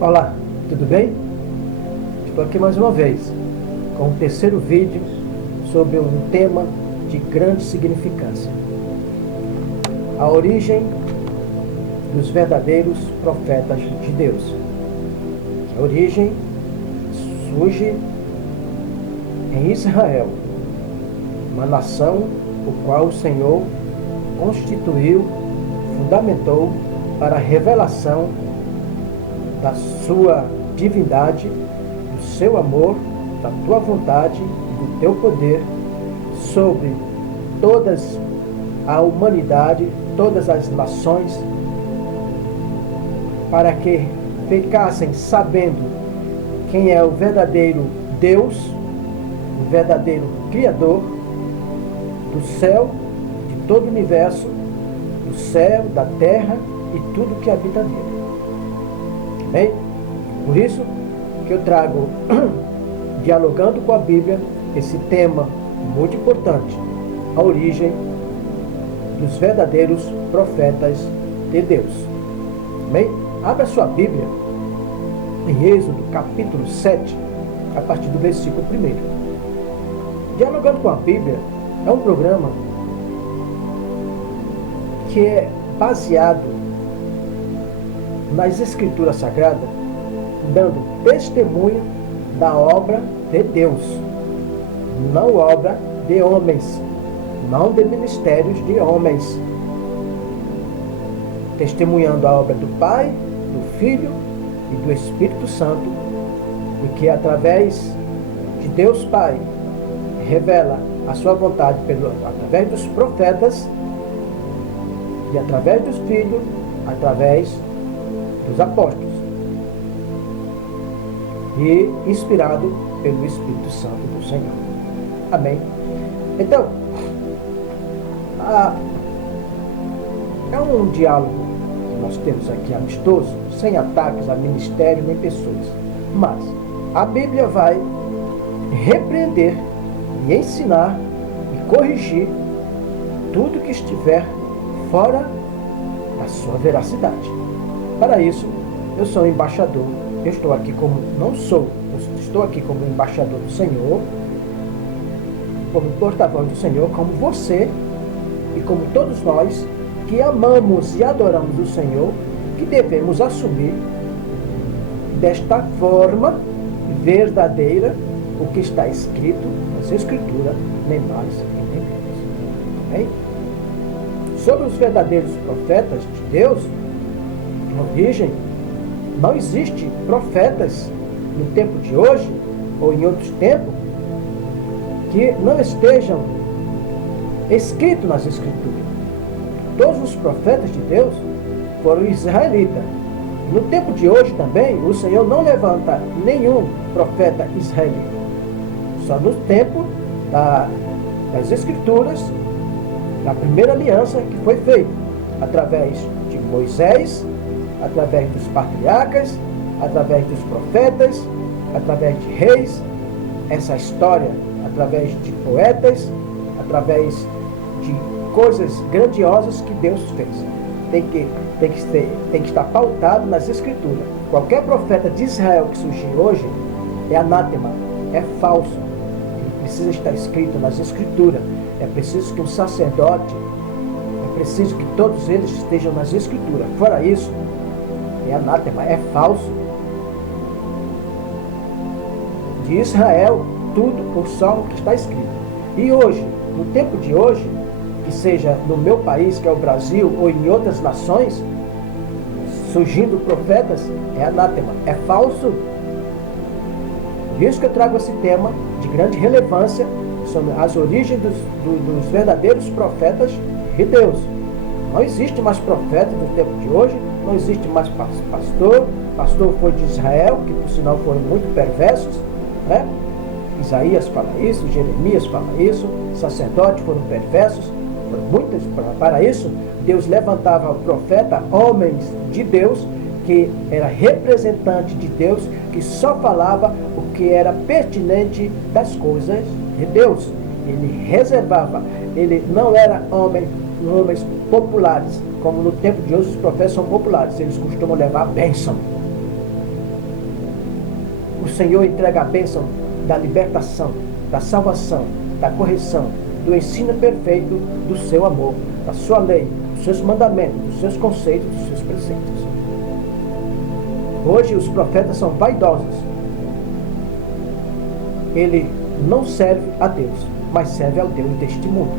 Olá, tudo bem? Estou aqui mais uma vez com o terceiro vídeo sobre um tema de grande significância: a origem dos verdadeiros profetas de Deus. A origem surge em Israel, uma nação o qual o Senhor constituiu, fundamentou para a revelação da sua divindade, do seu amor, da tua vontade, do teu poder sobre todas a humanidade, todas as nações, para que ficassem sabendo quem é o verdadeiro Deus, o verdadeiro Criador do céu, de todo o universo, do céu, da terra e tudo que habita nele. Bem, por isso que eu trago, dialogando com a Bíblia, esse tema muito importante: a origem dos verdadeiros profetas de Deus. Bem, abra sua Bíblia em Êxodo capítulo 7, a partir do versículo 1. Dialogando com a Bíblia é um programa que é baseado nas Escrituras Sagradas, dando testemunho da obra de Deus, não obra de homens, não de ministérios de homens, testemunhando a obra do Pai, do Filho e do Espírito Santo, e que através de Deus Pai revela a sua vontade através dos profetas e através dos filhos, através dos apóstolos, e inspirado pelo Espírito Santo do Senhor. Amém? Então, é um diálogo que nós temos aqui amistoso, sem ataques a ministério nem pessoas, mas a Bíblia vai repreender e ensinar e corrigir tudo que estiver fora da sua veracidade. Para isso, eu sou embaixador. Eu estou aqui como, não sou, eu estou aqui como embaixador do Senhor, como porta-voz do Senhor, como você e como todos nós que amamos e adoramos o Senhor, que devemos assumir desta forma verdadeira o que está escrito nas Escrituras, nem mais e nem menos. Bem? Sobre os verdadeiros profetas de Deus, na origem, não existe profetas no tempo de hoje ou em outros tempos que não estejam escritos nas Escrituras. Todos os profetas de Deus foram israelitas. No tempo de hoje também, o Senhor não levanta nenhum profeta israelita. Só no tempo das Escrituras, da primeira aliança que foi feita através de Moisés, através dos patriarcas, através dos profetas, através de reis, essa história através de poetas, através de coisas grandiosas que Deus fez. Tem que estar pautado nas Escrituras. Qualquer profeta de Israel que surgir hoje é anátema, é falso. Ele precisa estar escrito nas Escrituras. É preciso que um sacerdote, é preciso que todos eles estejam nas Escrituras. Fora isso, é anátema, é falso. De Israel, tudo por só o que está escrito. E hoje, no tempo de hoje, que seja no meu país, que é o Brasil, ou em outras nações, surgindo profetas, é anátema, é falso. Por isso que eu trago esse tema de grande relevância sobre as origens dos verdadeiros profetas de Deus. Não existe mais profeta no tempo de hoje, não existe mais pastor. Pastor foi de Israel, que por sinal foram muito perversos, né? Isaías fala isso, Jeremias fala isso, sacerdotes foram perversos, foram muitos. Para isso, Deus levantava o profeta, homens de Deus, que era representante de Deus, que só falava o que era pertinente das coisas de Deus. Ele reservava, ele não era homens populares, como no tempo de hoje os profetas são populares, eles costumam levar a bênção. Senhor entrega a bênção da libertação, da salvação, da correção, do ensino perfeito do seu amor, da sua lei, dos seus mandamentos, dos seus conceitos, dos seus preceitos. Hoje os profetas são vaidosos. Ele não serve a Deus, mas serve ao Deus deste mundo.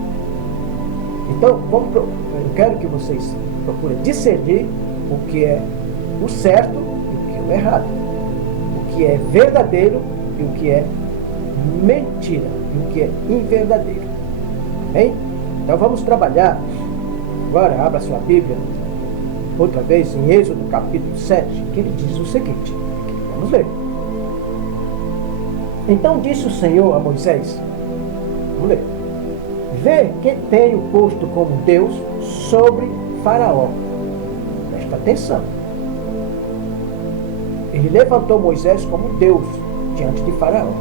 Então, eu quero que vocês procurem discernir o que é o certo e o que é o errado, o que é verdadeiro e o que é mentira, e o que é inverdadeiro. Bem? Então vamos trabalhar. Agora abra sua Bíblia outra vez em Êxodo capítulo 7, que ele diz o seguinte. Vamos ler. Então disse o Senhor a Moisés, vamos ler: vê que tenho posto como Deus sobre Faraó. Presta atenção. Ele levantou Moisés como Deus diante de Faraó.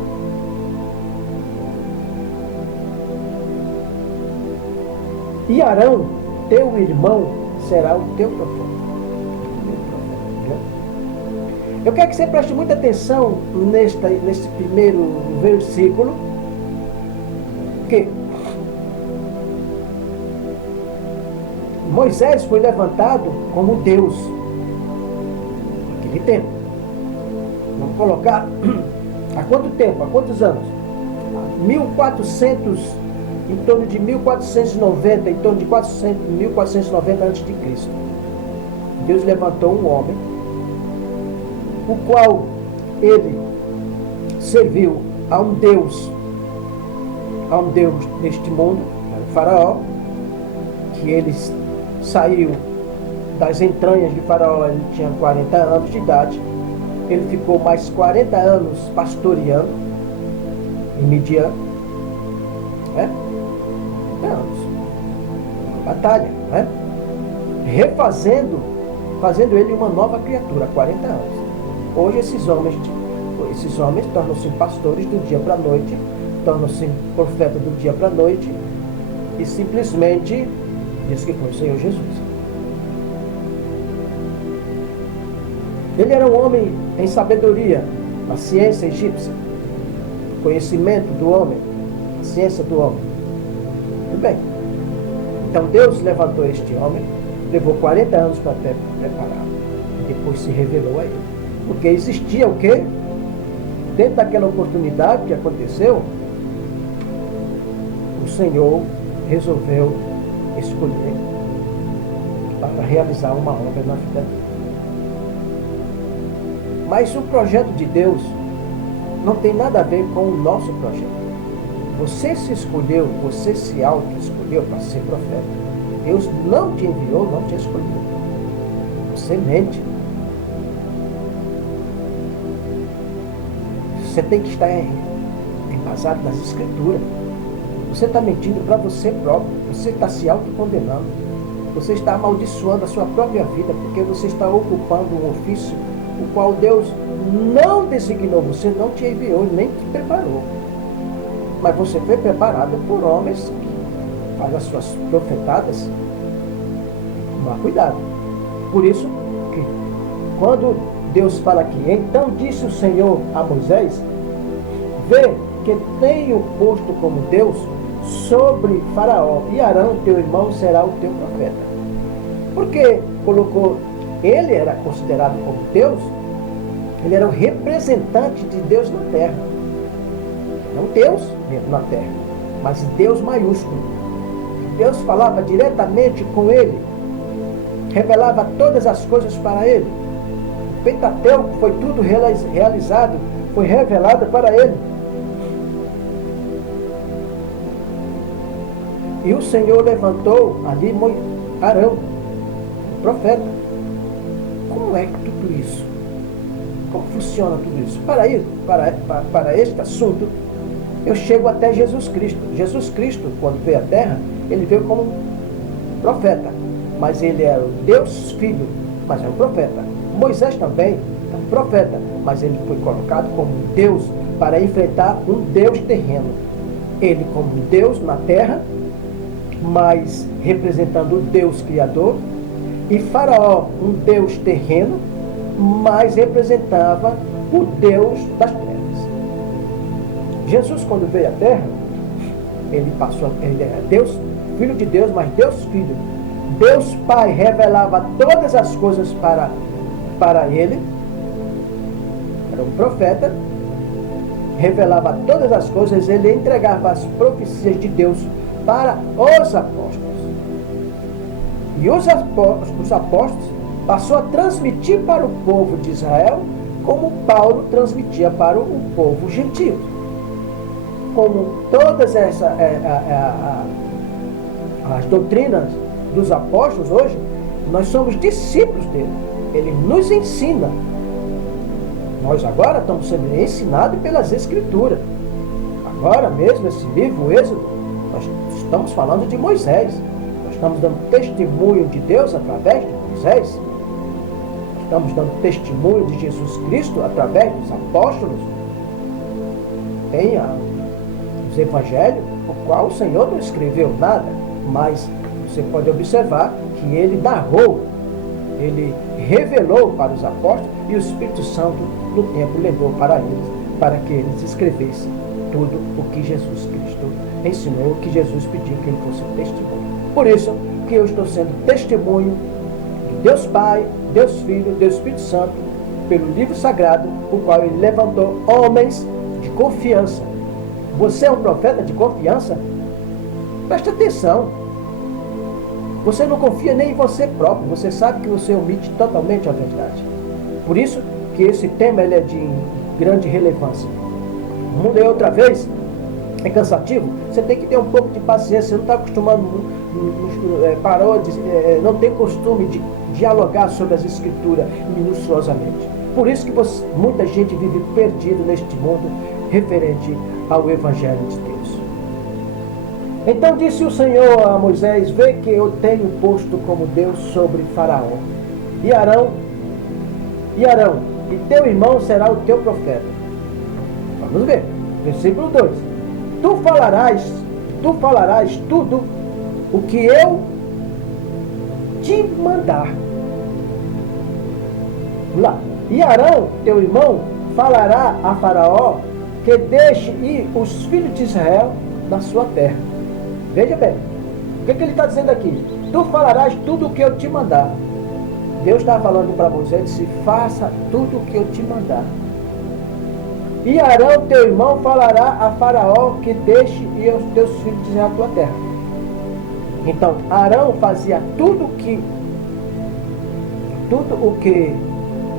E Arão, teu irmão, será o teu profeta. Eu quero que você preste muita atenção nesse primeiro versículo, que Moisés foi levantado como Deus naquele tempo. Vamos colocar há quanto tempo? Há quantos anos? 1400, em torno de 1490, em torno de 1490 a.C. Deus levantou um homem, o qual ele serviu a um Deus deste mundo, o Faraó, que ele saiu das entranhas de Faraó, ele tinha 40 anos de idade, ele ficou mais 40 anos pastoreando em Midian, né? 40 anos, uma batalha, né? Fazendo ele uma nova criatura, 40 anos. Hoje esses homens tornam-se pastores do dia para a noite, tornam-se profetas do dia para a noite e simplesmente diz que foi o Senhor Jesus. Ele era um homem em sabedoria, na ciência egípcia, conhecimento do homem, a ciência do homem. Muito bem. Então Deus levantou este homem, levou 40 anos para prepará-lo, e depois se revelou a ele. Porque existia o quê? Dentro daquela oportunidade que aconteceu, o Senhor resolveu escolher para realizar uma obra na vida dele. Mas o projeto de Deus não tem nada a ver com o nosso projeto. Você se escolheu, você se auto-escolheu para ser profeta. Deus não te enviou, não te escolheu. Você mente. Você tem que estar embasado nas Escrituras. Você está mentindo para você próprio. Você está se autocondenando. Você está amaldiçoando a sua própria vida, porque você está ocupando um ofício o qual Deus não designou você, não te enviou, nem te preparou. Mas você foi preparado por homens que fazem as suas profetadas. Tomar cuidado. Por isso que quando Deus fala aqui, então disse o Senhor a Moisés, vê que tenho posto como Deus sobre Faraó, e Arão, teu irmão, será o teu profeta. Porque colocou, ele era considerado como Deus, ele era o representante de Deus na terra. Não Deus na terra, mas Deus maiúsculo. Deus falava diretamente com ele, revelava todas as coisas para ele. O Pentateuco foi tudo realizado, foi revelado para ele. E o Senhor levantou ali Arão, profeta. Como é tudo isso? Como funciona tudo isso? Para este assunto, eu chego até Jesus Cristo. Jesus Cristo, quando veio à Terra, ele veio como profeta. Mas ele era o Deus Filho, mas é um profeta. Moisés também é um profeta, mas ele foi colocado como Deus para enfrentar um Deus terreno. Ele como Deus na terra, mas representando o Deus Criador, e Faraó, um Deus terreno, mas representava o Deus das trevas. Jesus, quando veio à Terra, ele é Deus, Filho de Deus, mas Deus Filho. Deus Pai revelava todas as coisas para ele. Era um profeta, revelava todas as coisas, ele entregava as profecias de Deus para os apóstolos. E os apóstolos passou a transmitir para o povo de Israel como Paulo transmitia para o povo gentio. Como todas as doutrinas dos apóstolos hoje, nós somos discípulos dele. Ele nos ensina. Nós agora estamos sendo ensinados pelas Escrituras. Agora mesmo, esse livro, o Êxodo, nós estamos falando de Moisés. Nós estamos dando testemunho de Deus através de Moisés. Estamos dando testemunho de Jesus Cristo através dos apóstolos. Tem os evangelhos, o qual o Senhor não escreveu nada, mas você pode observar que ele narrou, ele revelou para os apóstolos e o Espírito Santo no tempo levou para eles, para que eles escrevessem tudo o que Jesus Cristo ensinou, o que Jesus pediu que ele fosse testemunho. Por isso que eu estou sendo testemunho de Deus Pai, Deus Filho, Deus Espírito Santo, pelo livro sagrado, o qual ele levantou homens de confiança. Você é um profeta de confiança? Preste atenção. Você não confia nem em você próprio. Você sabe que você omite totalmente a verdade. Por isso que esse tema ele é de grande relevância. Vamos ler outra vez? É cansativo? Você tem que ter um pouco de paciência. Você não está acostumado, não tem costume de dialogar sobre as Escrituras minuciosamente. Por isso que muita gente vive perdido neste mundo referente ao Evangelho de Deus. Então disse o Senhor a Moisés: vê que eu tenho posto como Deus sobre Faraó e Arão, e teu irmão será o teu profeta. Vamos ver, versículo 2: tu falarás tudo o que eu te mandar. Vamos lá. E Arão, teu irmão, falará a Faraó que deixe ir os filhos de Israel na sua terra. Veja bem, o que ele está dizendo aqui? Tu falarás tudo o que eu te mandar. Deus está falando para Moisés, disse: faça tudo o que eu te mandar. E Arão, teu irmão, falará a Faraó que deixe ir os teus filhos de Israel na tua terra. Então, Arão fazia tudo o que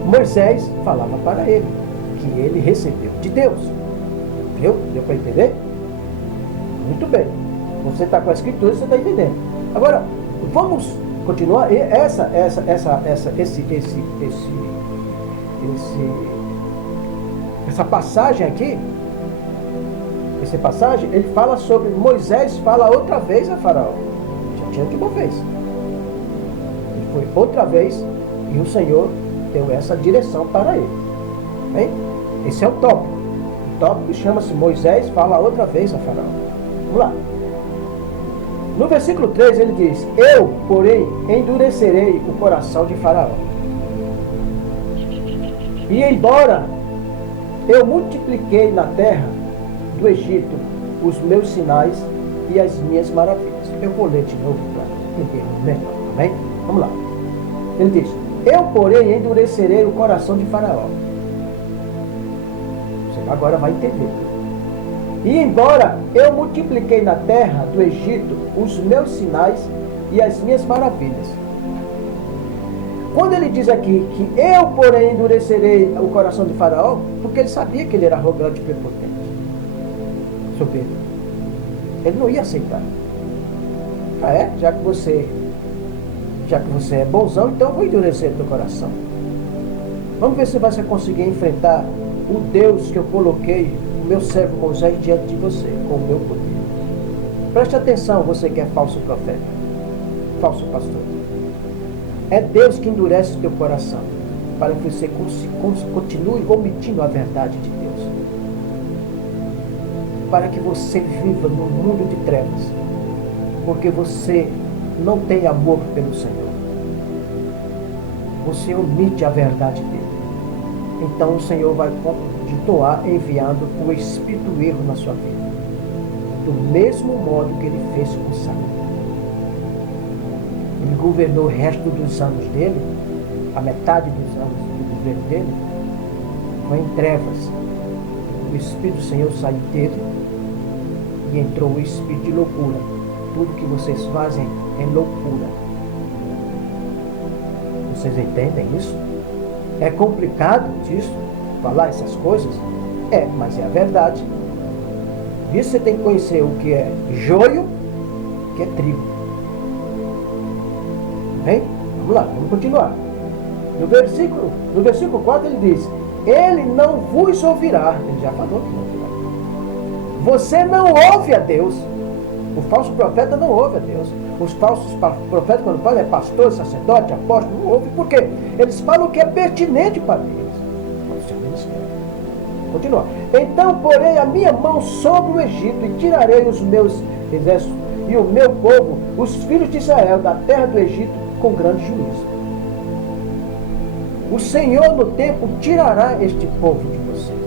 Moisés falava para ele, que ele recebeu de Deus. Viu? Deu para entender? Muito bem. Você está com a Escritura, você está entendendo. Agora, vamos continuar. Essa passagem aqui, ele fala sobre Moisés, fala outra vez a Faraó. Já tinha de uma vez. Ele foi outra vez e o Senhor deu essa direção para ele. Bem? Esse é o tópico. O tópico chama-se Moisés fala outra vez a Faraó. Vamos lá. No versículo 3 ele diz: eu, porém, endurecerei o coração de Faraó. E embora eu multipliquei na terra do Egito os meus sinais e as minhas maravilhas. Eu vou ler de novo para entender melhor, também. Vamos lá. Ele diz: eu, porém, endurecerei o coração de Faraó. Você agora vai entender. E embora eu multipliquei na terra do Egito os meus sinais e as minhas maravilhas. Quando ele diz aqui que eu, porém, endurecerei o coração de Faraó, porque ele sabia que ele era arrogante e prepotente, soberbo. Ele não ia aceitar. Já que você é bonzão, então eu vou endurecer o teu coração. Vamos ver se você vai conseguir enfrentar o Deus que eu coloquei, o meu servo Moisés, diante de você, com o meu poder. Preste atenção, você que é falso profeta, falso pastor. É Deus que endurece o teu coração, para que você continue omitindo a verdade de Deus. Para que você viva num mundo de trevas, porque você não tem amor pelo Senhor. Você omite a verdade dele. Então o Senhor vai continuar enviando o espírito do erro na sua vida. Do mesmo modo que ele fez com Saul. Ele governou o resto dos anos dele, a metade dos anos do governo dele, foi em trevas. O Espírito do Senhor saiu dele e entrou o espírito de loucura. Tudo que vocês fazem é loucura. Vocês entendem isso? É complicado disso, falar essas coisas? É, mas é a verdade. Isso você tem que conhecer o que é joio, o que é trigo. Bem? Vamos lá, vamos continuar. No versículo 4 ele diz: ele não vos ouvirá. Ele já falou que não ouvirá. Você não ouve a Deus. O falso profeta não ouve a Deus. Os falsos profetas, quando falam, é pastor, sacerdote, apóstolo, não ouve. Por quê? Eles falam o que é pertinente para eles. Continua. Então porei a minha mão sobre o Egito e tirarei os meus exércitos e o meu povo, os filhos de Israel, da terra do Egito, com grande juízo. O Senhor no tempo tirará este povo de vocês.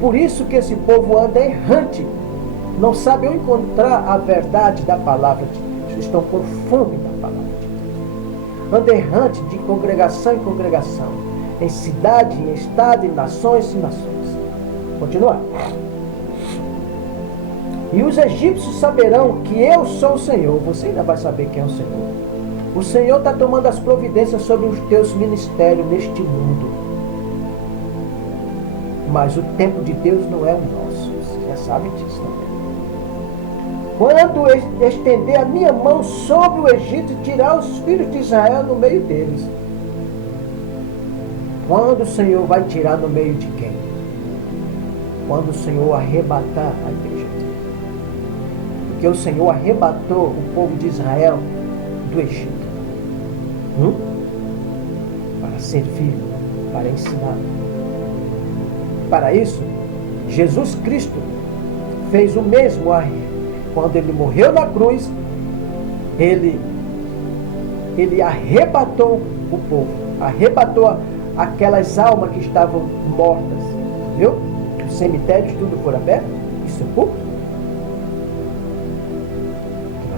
Por isso que esse povo anda errante. Não sabe encontrar a verdade da palavra de Deus. Estão com fome da palavra de Deus. Anda errante de congregação em congregação. Em cidade, em estado, em nações e nações. Continuar. E os egípcios saberão que eu sou o Senhor. Você ainda vai saber quem é o Senhor. O Senhor está tomando as providências sobre os teus ministérios neste mundo. Mas o tempo de Deus não é o nosso. Você já sabe disso, né? Quando estender a minha mão sobre o Egito e tirar os filhos de Israel no meio deles. Quando o Senhor vai tirar no meio de quem? Quando o Senhor arrebatar a igreja dele. Porque o Senhor arrebatou o povo de Israel do Egito. Para servir, para ensinar. Para isso, Jesus Cristo fez o mesmo quando ele morreu na cruz. Ele arrebatou o povo, arrebatou aquelas almas que estavam mortas, viu? Os cemitérios tudo foram abertos e sepulcros.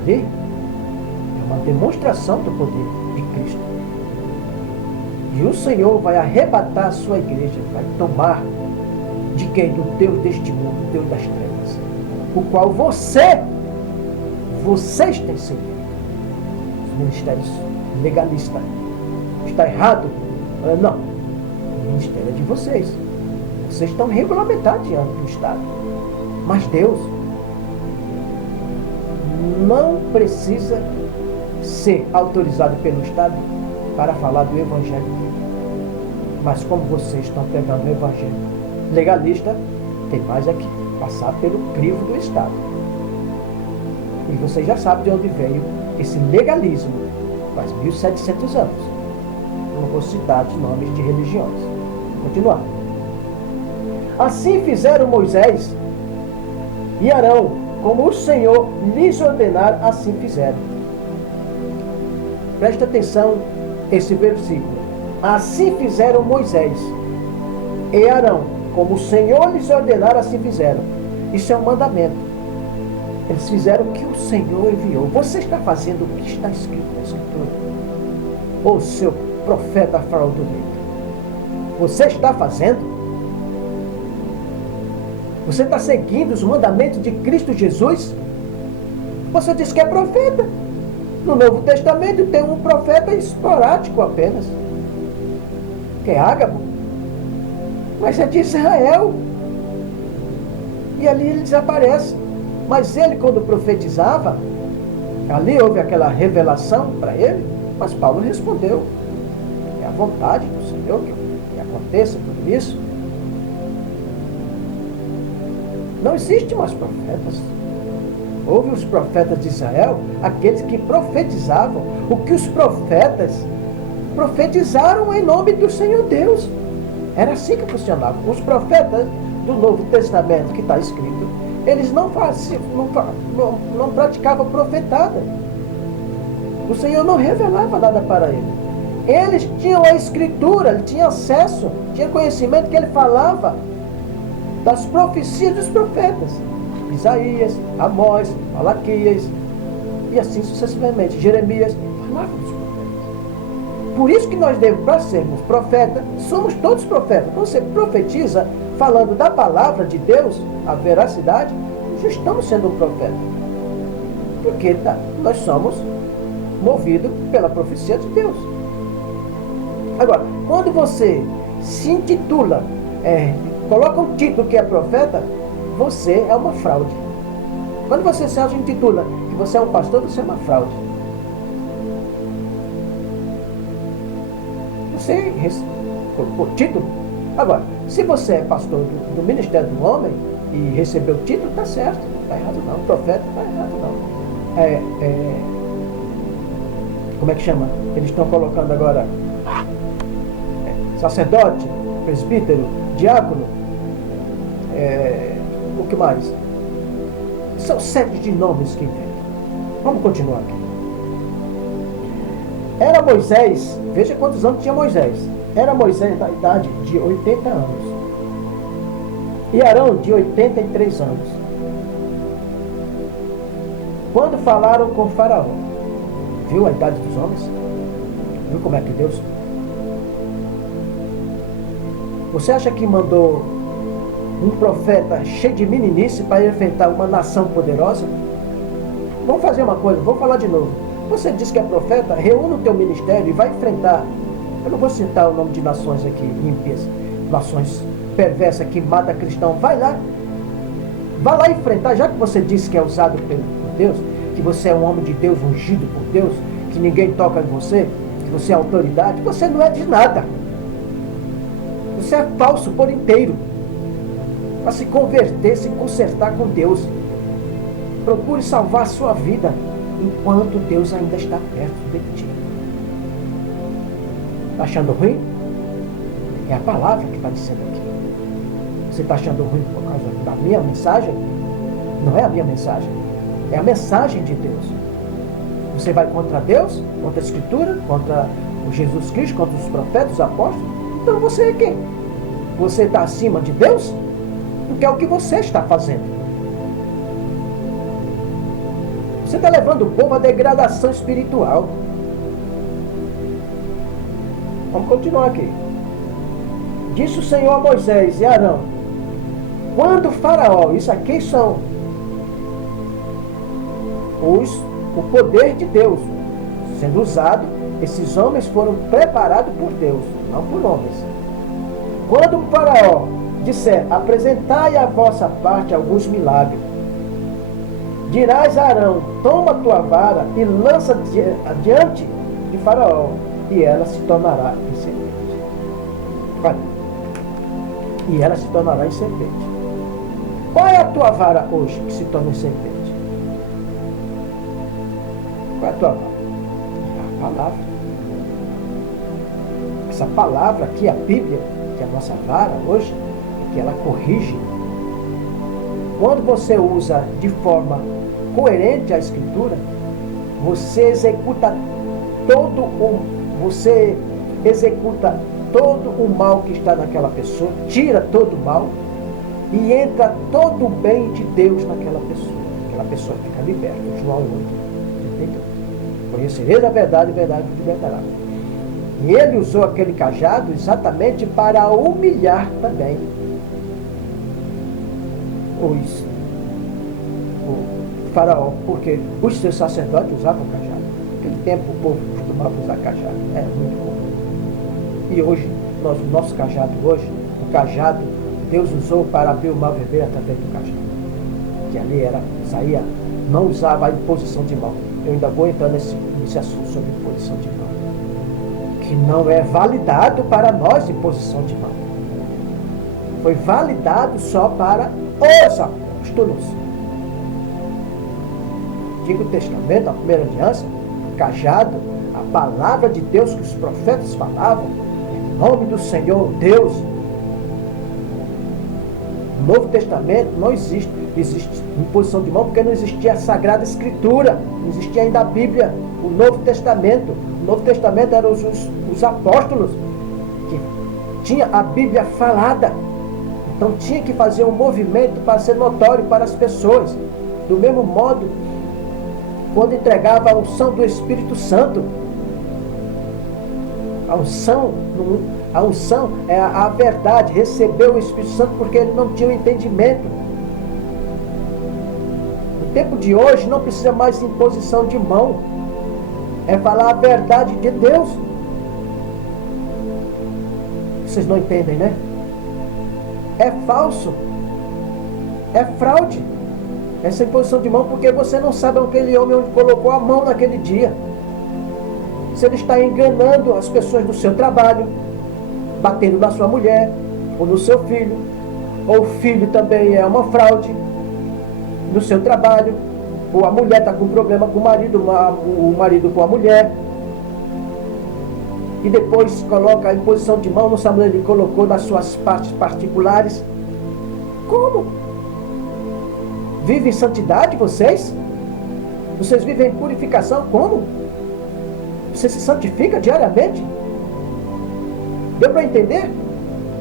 Ali é uma demonstração do poder de Cristo. E o Senhor vai arrebatar a sua igreja, vai tomar de quem? Do Deus deste mundo, Deus das trevas, o qual vocês têm servido. Os ministérios legalistas. Está errado? Não. O ministério é de vocês. Vocês estão regulamentados diante do Estado. Mas Deus não precisa ser autorizado pelo Estado para falar do Evangelho dele. Mas como vocês estão pegando o Evangelho legalista, tem mais aqui, passar pelo crivo do Estado. E vocês já sabem de onde veio esse legalismo, faz 1700 anos. Não vou citar de nomes de religiões. Continuar. Assim fizeram Moisés e Arão, como o Senhor lhes ordenar, assim fizeram. Presta atenção esse versículo. Assim fizeram Moisés e Arão, como o Senhor lhes ordenar, assim fizeram. Isso é um mandamento. Eles fizeram o que o Senhor enviou. Você está fazendo o que está escrito na Escritura? Ou seu profeta fraudulento? Você está fazendo? Você está seguindo os mandamentos de Cristo Jesus? Você diz que é profeta. No Novo Testamento tem um profeta esporádico apenas, que é Ágabo. Mas é de Israel. E ali ele desaparece. Mas ele, quando profetizava, ali houve aquela revelação para ele, mas Paulo respondeu: é a vontade do Senhor que aconteça tudo isso. Não existe mais profetas. Houve os profetas de Israel, aqueles que profetizavam o que os profetas profetizaram em nome do Senhor Deus. Era assim que funcionava. Os profetas do Novo Testamento, que está escrito, eles não praticavam profetada. O Senhor não revelava nada para eles. Eles tinham a Escritura, eles tinham acesso, tinham conhecimento que ele falava. das profecias dos profetas. Isaías, Amós, Malaquias, e assim sucessivamente. Jeremias falava dos profetas. Por isso que nós devemos, para sermos profetas, somos todos profetas. Quando você profetiza falando da palavra de Deus, a veracidade, já estamos sendo um profeta. Porque nós somos movidos pela profecia de Deus. Agora, quando você se intitula, coloca um título que é profeta, você é uma fraude. Quando você se intitula que você é um pastor, você é uma fraude. Você colocou título. Agora, se você é pastor do ministério do homem e recebeu o título, está certo, não está errado não. O profeta não está errado não. Como é que chama? Eles estão colocando agora sacerdote, presbítero, diácono, o que mais? São séries de nomes que inventam. Vamos continuar aqui. Era Moisés, veja quantos anos tinha Moisés. Era Moisés da idade de 80 anos. E Arão de 83 anos. Quando falaram com Faraó, viu a idade dos homens? Viu como é que Deus? Você acha que mandou um profeta cheio de meninice para enfrentar uma nação poderosa? Vamos fazer uma coisa, vou falar de novo. Você diz que é profeta, reúne o teu ministério e vai enfrentar. Eu não vou citar o nome de nações aqui ímpias, nações perversas que matam cristão. Vai lá enfrentar, já que você disse que é usado por Deus, que você é um homem de Deus, ungido por Deus, que ninguém toca em você, que você é autoridade, você não é de nada. Você é falso por inteiro. Para se converter, se consertar com Deus. Procure salvar a sua vida enquanto Deus ainda está perto de ti. Está achando ruim? É a palavra que está dizendo aqui. Você está achando ruim por causa da minha mensagem? Não é a minha mensagem. É a mensagem de Deus. Você vai contra Deus, contra a Escritura, contra o Jesus Cristo, contra os profetas, os apóstolos? Então você é quem? Você está acima de Deus? Porque é o que você está fazendo. Você está levando o povo à degradação espiritual. Vamos continuar aqui. Disse o Senhor a Moisés e Arão: quando o Faraó, isso aqui são o poder de Deus sendo usado, esses homens foram preparados por Deus, não por homens. Quando o Faraó disser: apresentai à vossa parte alguns milagres, dirás a Arão: toma a tua vara e lança diante de Faraó, e ela se tornará em serpente. Olha, e ela se tornará em serpente. Qual é a tua vara hoje que se torna em serpente? Qual é a tua vara? A palavra. Essa palavra aqui, a Bíblia, que é a nossa vara hoje, que ela corrige. Quando você usa de forma coerente a Escritura, você executa todo o mal que está naquela pessoa, tira todo o mal e entra todo o bem de Deus naquela pessoa. Aquela pessoa fica liberta. João 8, 32. Conhecereis a verdade e a verdade vos libertará. E ele usou aquele cajado exatamente para humilhar também o Faraó, porque os seus sacerdotes usavam cajado. Naquele tempo o povo costumava usar cajado, era muito comum. E hoje, o nosso cajado hoje, o cajado, Deus usou para abrir o mar vermelho através do cajado. Que ali saía, não usava a imposição de mão. Eu ainda vou entrar nesse assunto sobre imposição de mão. Que não é validado para nós imposição de mão. Foi validado só para os apóstolos. Antigo Testamento, a primeira aliança, cajado, a palavra de Deus que os profetas falavam, em nome do Senhor Deus. No Novo Testamento não existe imposição de mão, porque não existia a Sagrada Escritura, não existia ainda a Bíblia, o Novo Testamento. O Novo Testamento eram os apóstolos que tinha a Bíblia falada. Então tinha que fazer um movimento para ser notório para as pessoas. Do mesmo modo, quando entregava a unção do Espírito Santo, a unção é a verdade, recebeu o Espírito Santo porque ele não tinha o entendimento. No tempo de hoje não precisa mais de imposição de mão, é falar a verdade de Deus. Vocês não entendem, né? É falso, é fraude essa imposição de mão, porque você não sabe aquele homem onde colocou a mão naquele dia. Se ele está enganando as pessoas do seu trabalho, batendo na sua mulher ou no seu filho, ou o filho também é uma fraude no seu trabalho, ou a mulher está com problema com o marido com a mulher, e depois coloca a imposição de mão, não sabe onde ele colocou nas suas partes particulares. Como? Vivem em santidade vocês? Vocês vivem em purificação? Como? Você se santifica diariamente? Deu para entender?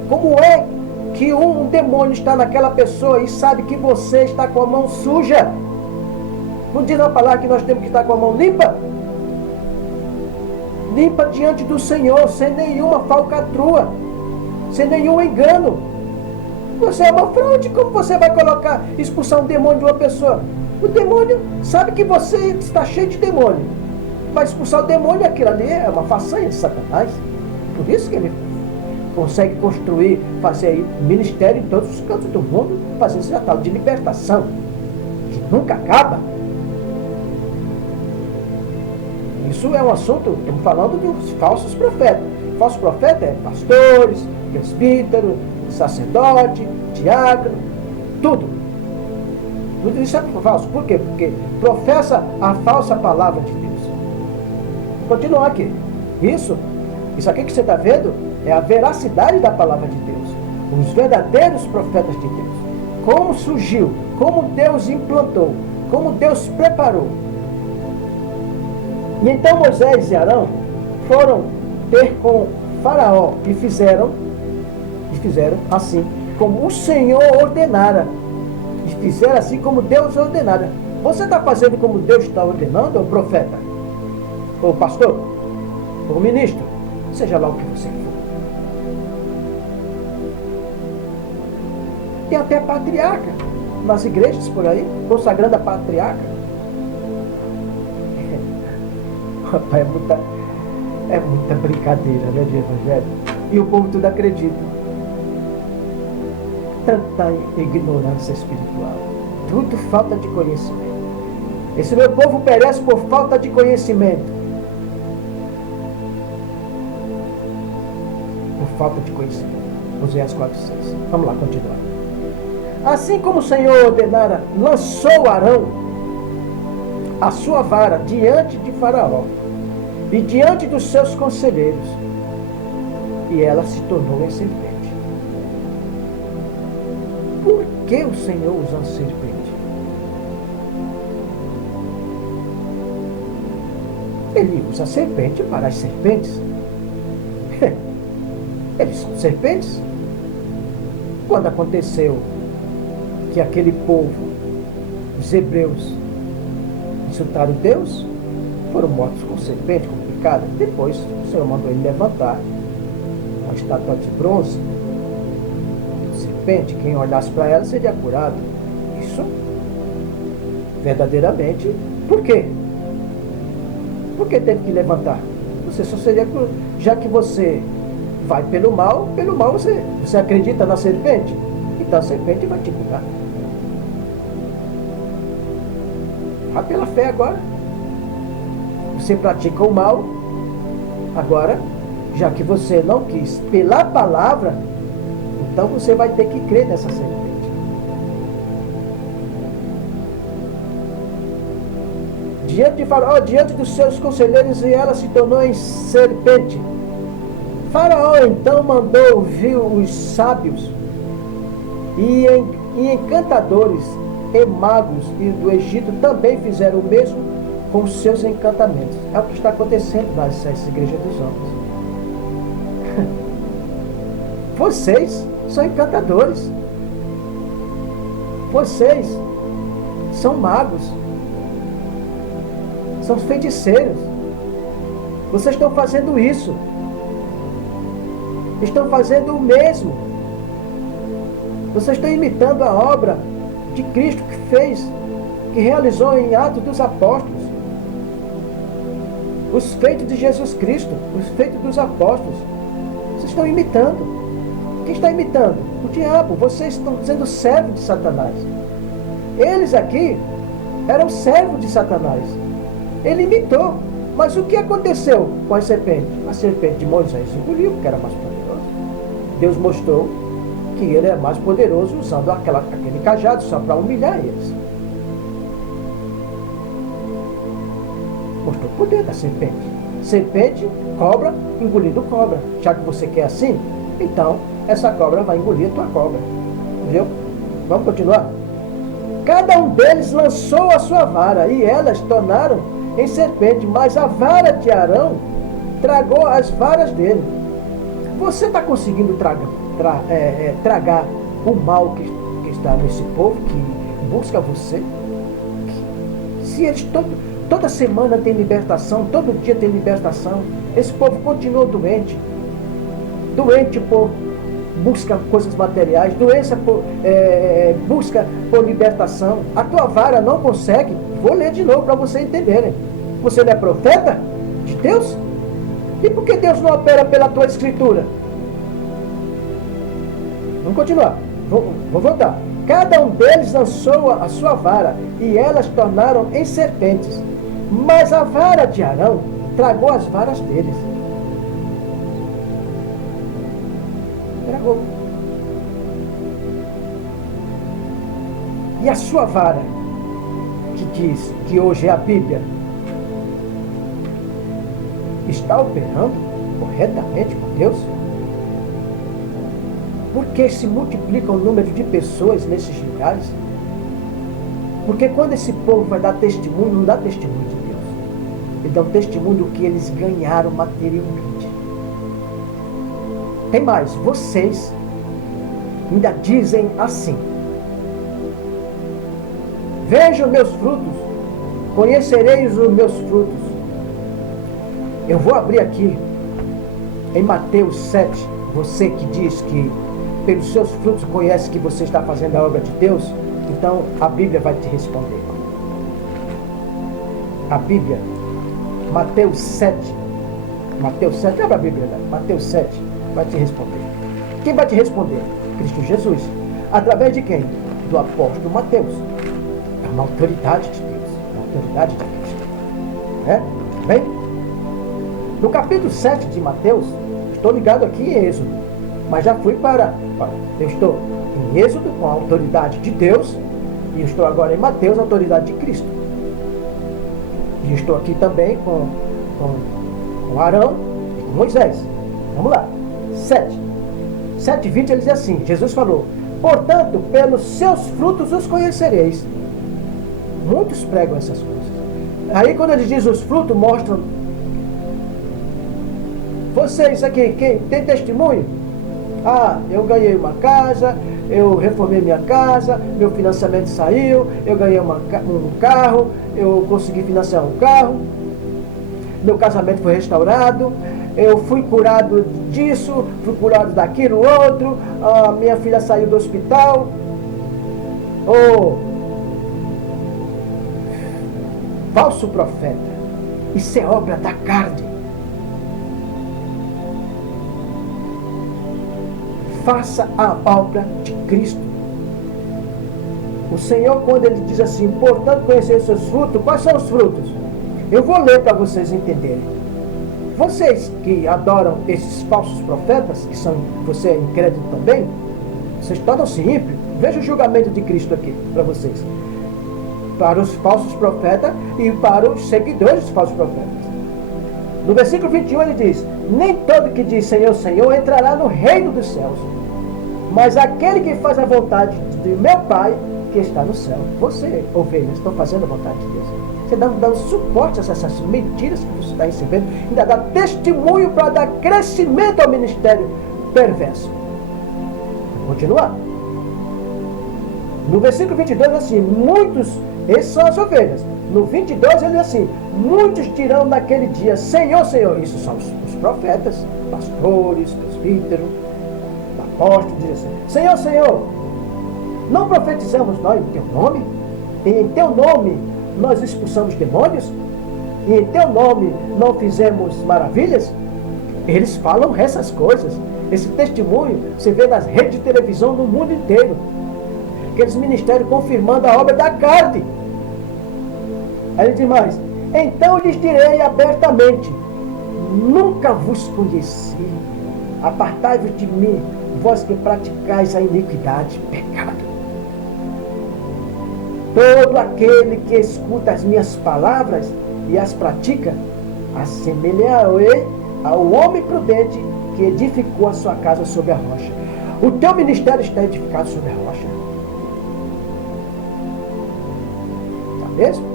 Como é que um demônio está naquela pessoa e sabe que você está com a mão suja? Não diz na palavra que nós temos que estar com a mão limpa? Limpa diante do Senhor, sem nenhuma falcatrua, sem nenhum engano. Você é uma fraude, como você vai expulsar um demônio de uma pessoa? O demônio sabe que você está cheio de demônio. Vai expulsar o demônio, aquilo ali é uma façanha de Satanás. Por isso que ele consegue construir, fazer ministério em todos os cantos do mundo, fazer esse tratado de libertação, que nunca acaba. Isso é um assunto, estamos falando dos falsos profetas. Falso profeta é pastores, presbítero, sacerdote, diácono, tudo. Tudo isso é falso. Por quê? Porque professa a falsa palavra de Deus. Vou continuar aqui. Isso aqui que você está vendo é a veracidade da palavra de Deus. Os verdadeiros profetas de Deus. Como surgiu, como Deus implantou, como Deus preparou. E então Moisés e Arão foram ter com Faraó e fizeram assim como o Senhor ordenara. E fizeram assim como Deus ordenara. Você está fazendo como Deus está ordenando, ô profeta? Ô pastor? Ô ministro? Seja lá o que você for. Tem até patriarca nas igrejas por aí, consagrando a patriarca. Rapaz, é muita brincadeira, né, de evangelho. E o povo tudo acredita. Tanta ignorância espiritual. Tudo falta de conhecimento. Esse meu povo perece por falta de conhecimento. Por falta de conhecimento. Oséias 4:6. Vamos lá, continuar. Assim como o Senhor ordenara, lançou Arão a sua vara diante de Faraó e diante dos seus conselheiros, e ela se tornou em serpente. Por que o Senhor usa a serpente? Ele usa a serpente para as serpentes. Eles são serpentes. Quando aconteceu que aquele povo, os hebreus, insultaram Deus, foram mortos com serpente, com picada. Depois o Senhor mandou ele levantar uma estátua de bronze, serpente, quem olhasse para ela seria curado. Isso, verdadeiramente, por quê? Por que teve que levantar? Você só seria, já que você vai pelo mal você acredita na serpente? Então a serpente vai te curar. Vai pela fé agora. Você pratica o mal. Agora, já que você não quis pela palavra, então você vai ter que crer nessa serpente. Diante de Faraó, diante dos seus conselheiros, e ela se tornou em serpente. Faraó então mandou vir os sábios e encantadores e magos e do Egito também fizeram o mesmo com os seus encantamentos. É o que está acontecendo nessa igreja dos homens. Vocês são encantadores. Vocês são magos, são feiticeiros. Vocês estão fazendo isso. Estão fazendo o mesmo. Vocês estão imitando a obra de Cristo que fez, que realizou em Atos dos Apóstolos. Os feitos de Jesus Cristo, os feitos dos apóstolos. Vocês estão imitando. Quem está imitando? O diabo. Vocês estão sendo servos de Satanás. Eles aqui eram servos de Satanás. Ele imitou. Mas o que aconteceu com a serpente? A serpente de Moisés engoliu, porque era mais poderoso. Deus mostrou que ele é mais poderoso usando aquele cajado só para humilhar eles. Mostrou o poder da serpente. Serpente, cobra, engolindo cobra. Já que você quer assim, então essa cobra vai engolir a tua cobra. Entendeu? Vamos continuar? Cada um deles lançou a sua vara, e elas tornaram em serpente, mas a vara de Arão tragou as varas dele. Você está conseguindo tragar o mal que está nesse povo, que busca você? Se eles toda semana tem libertação, todo dia tem libertação, esse povo continua doente. Doente por busca coisas materiais, busca por libertação. A tua vara não consegue. Vou ler de novo para vocês entenderem. Você não é profeta de Deus? E por que Deus não opera pela tua escritura? Vamos continuar. Vou voltar. Cada um deles lançou a sua vara, e elas tornaram em serpentes. Mas a vara de Arão tragou as varas deles. Tragou. E a sua vara, que diz que hoje é a Bíblia, está operando corretamente com Deus? Porque se multiplica o número de pessoas nesses lugares? Porque quando esse povo vai dar testemunho, não dá testemunho de Deus. Ele dá um testemunho do que eles ganharam materialmente. Tem mais, vocês ainda dizem assim: vejam meus frutos, conhecereis os meus frutos. Eu vou abrir aqui em Mateus 7, você que diz que pelos seus frutos conhece que você está fazendo a obra de Deus, então a Bíblia vai te responder. A Bíblia, Mateus 7, abre a Bíblia, Mateus 7, vai te responder. Quem vai te responder? Cristo Jesus. Através de quem? Do apóstolo Mateus. É uma autoridade de Deus, uma autoridade de Cristo. Bem, no capítulo 7 de Mateus, estou ligado aqui em Êxodo, mas já fui eu estou em Êxodo com a autoridade de Deus, e estou agora em Mateus, a autoridade de Cristo. E estou aqui também com Arão e com Moisés. Vamos lá. 7:20 ele diz assim, Jesus falou: portanto, pelos seus frutos os conhecereis. Muitos pregam essas coisas. Aí quando ele diz os frutos, mostram. Vocês aqui, quem tem testemunho? Eu ganhei uma casa, eu reformei minha casa, meu financiamento saiu, eu ganhei um carro, eu consegui financiar um carro, meu casamento foi restaurado, eu fui curado disso, fui curado daquilo, outro, minha filha saiu do hospital. Falso profeta, isso é obra da carne. Faça a obra de Cristo. O Senhor, quando ele diz assim, portanto conhecer os seus frutos, quais são os frutos? Eu vou ler para vocês entenderem. Vocês que adoram esses falsos profetas, que são, você é incrédulo também, vocês tornam-se ímpios. Veja o julgamento de Cristo aqui para vocês. Para os falsos profetas e para os seguidores dos falsos profetas. No versículo 21 ele diz: nem todo que diz Senhor, Senhor entrará no reino dos céus, mas aquele que faz a vontade de meu Pai que está no céu. Você, ovelhas, estão fazendo a vontade de Deus. Você está dando suporte a essas mentiras que você está recebendo, ainda dá testemunho para dar crescimento ao ministério perverso. Vou continuar. No versículo 22, assim, muitos, esses são as ovelhas. No 22, ele diz assim, muitos dirão naquele dia, Senhor, Senhor. Isso são os profetas, pastores, presbíteros, apóstolos, dizem assim, Senhor, Senhor, não profetizamos nós em teu nome? E em teu nome nós expulsamos demônios? E em teu nome não fizemos maravilhas? Eles falam essas coisas. Esse testemunho você vê nas redes de televisão no mundo inteiro. Aqueles ministérios confirmando a obra da carne. Aí ele diz mais, então lhes direi abertamente, nunca vos conheci, apartai-vos de mim, vós que praticais a iniquidade, pecado. Todo aquele que escuta as minhas palavras e as pratica, assemelharei ao homem prudente que edificou a sua casa sobre a rocha. O teu ministério está edificado sobre a rocha. Está mesmo?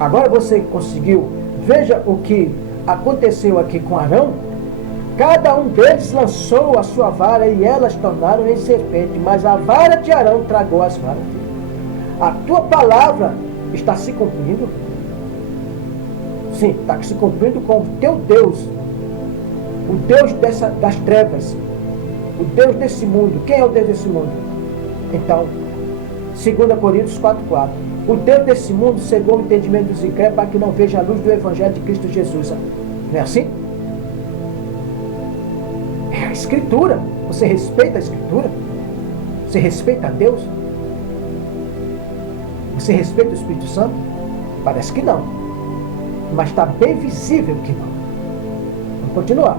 Agora você conseguiu. Veja o que aconteceu aqui com Arão. Cada um deles lançou a sua vara e elas tornaram em serpente, mas a vara de Arão tragou as varas dele. A tua palavra está se cumprindo? Sim, está se cumprindo com o teu Deus. O Deus das trevas. O Deus desse mundo. Quem é o Deus desse mundo? Então, 2 Coríntios 4:4. O Deus desse mundo cegou o entendimento dos incrédulos para que não veja a luz do Evangelho de Cristo Jesus. Não é assim? É a Escritura. Você respeita a Escritura? Você respeita a Deus? Você respeita o Espírito Santo? Parece que não. Mas está bem visível que não. Vamos continuar.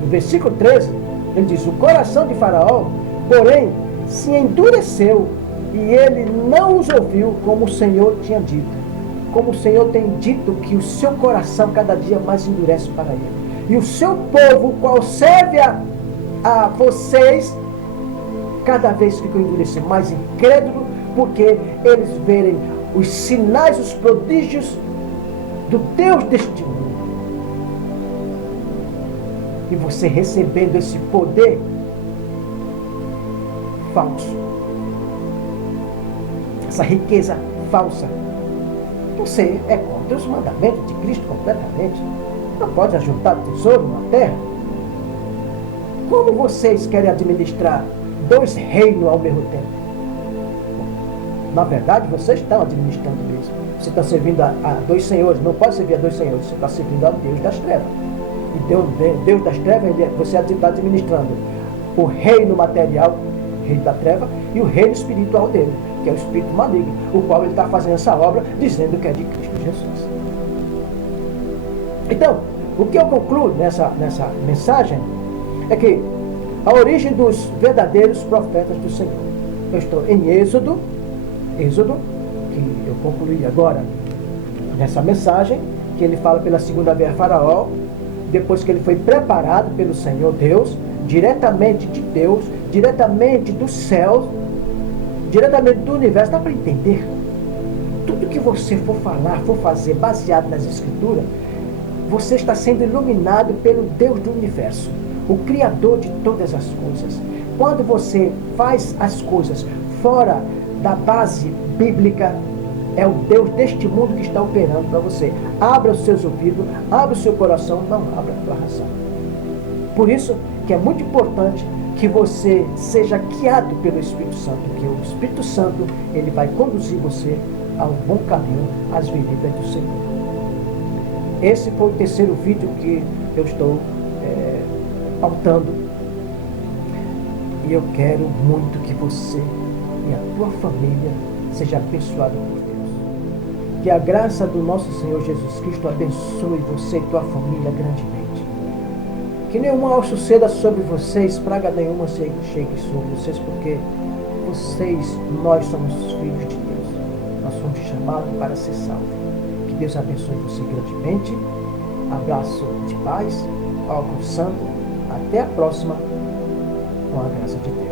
No versículo 13, ele diz, o coração de Faraó, porém, se endureceu e ele não os ouviu como o Senhor tinha dito. Como o Senhor tem dito que o seu coração cada dia mais endurece para ele. E o seu povo, qual serve a vocês, cada vez fica endurecido, mais incrédulo, porque eles verem os sinais, os prodígios do Deus deste mundo. E você recebendo esse poder falso, essa riqueza falsa, você é contra os mandamentos de Cristo completamente. Não pode ajuntar tesouro na terra. Como vocês querem administrar dois reinos ao mesmo tempo? Na verdade, vocês estão administrando mesmo. Você está servindo a dois senhores. Não pode servir a dois senhores. Você está servindo a Deus das trevas. E Deus das trevas, você está administrando o reino material, o reino da treva, e o reino espiritual dele, que é o espírito maligno, o qual ele está fazendo essa obra, dizendo que é de Cristo Jesus. Então, o que eu concluo nessa mensagem é que a origem dos verdadeiros profetas do Senhor. Eu estou em Êxodo, que eu concluí agora nessa mensagem, que ele fala pela segunda vez a Faraó, depois que ele foi preparado pelo Senhor Deus, diretamente de Deus, diretamente dos céus, diretamente do universo. Dá para entender? Tudo que você for falar, for fazer, baseado nas Escrituras, você está sendo iluminado pelo Deus do universo, o Criador de todas as coisas. Quando você faz as coisas fora da base bíblica, é o Deus deste mundo que está operando para você. Abra os seus ouvidos, abra o seu coração, não abra a tua razão. Por isso que é muito importante que você seja guiado pelo Espírito Santo, que o Espírito Santo, ele vai conduzir você ao bom caminho, às veredas do Senhor. Esse foi o terceiro vídeo que eu estou pautando. E eu quero muito que você e a tua família seja abençoado por Deus. Que a graça do nosso Senhor Jesus Cristo abençoe você e tua família grandemente. Que nenhum mal suceda sobre vocês, praga nenhuma chegue sobre vocês, porque nós somos filhos de Deus. Nós fomos chamados para ser salvos. Que Deus abençoe você grandemente. Abraço de paz, álcool santo. Até a próxima, com a graça de Deus.